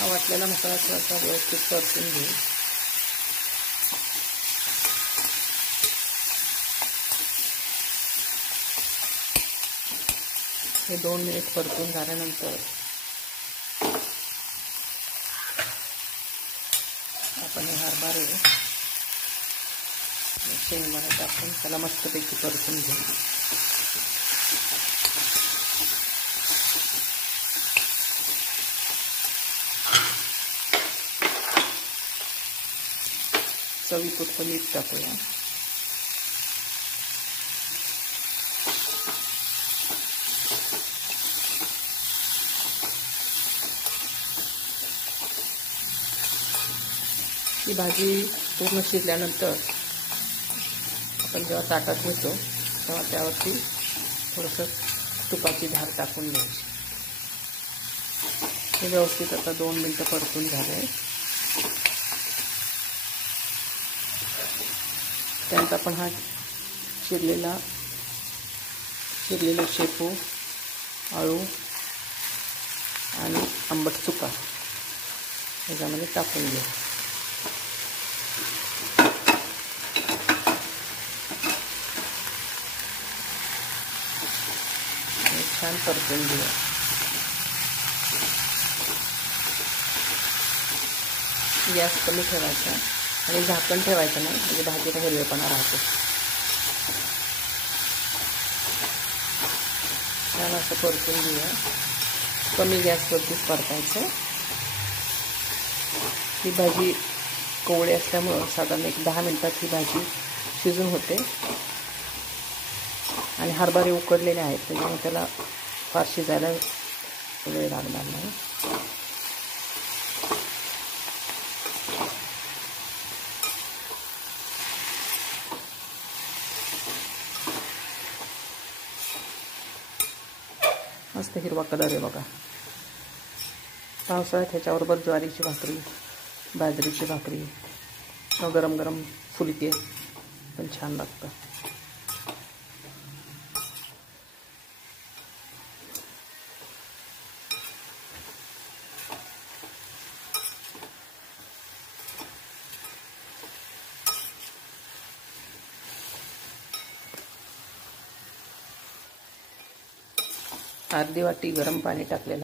हा वाटलेला मसाला थोडासा व्यवस्थित परतून घेऊ. हे 2 मिनिट परतून झाल्यानंतर आपण हे हरभरे शेंगदाणे टाकून त्याला मस्तपैकी परतून घेऊ. चवीपुरतं मीठ टाकूया. ही भाजी पूर्ण शिजल्यानंतर आपण जेव्हा ताटात घेतो तेव्हा त्यावरती थोडंसं तुपाची धार टाकून घ्यायची. हे व्यवस्थित आता 2 मिनिटं परतून झाले. त्यानंतर आपण हा चिरलेला शेपू, आळू आणि आंबट चुका याच्यामध्ये टाकून घेऊ. छान परतून घेऊ. गॅस कमी ठेवायचा आणि झाकण ठेवायचं नाही, म्हणजे भाजीला हिरवेपणा राहतो. छान असं परतून घेऊया. कमी गॅसवरतीच परतायचं. ही भाजी कोवळी असल्यामुळं साधारण एक 10 मिनिटात ही भाजी शिजून होते आणि हरभरे उकडलेले आहेत त्याच्यामुळे त्याला फार शिजायला वेळ लागणार नाही. मस्त हिरवा कलर आहे बघा. पावसाळ्यात ह्याच्याबरोबर ज्वारीची भाकरी, बाजरीची भाकरी, गरम गरम फुलके पण छान लागतं. अर्धी वाटी गरम पाणी टाकलेलं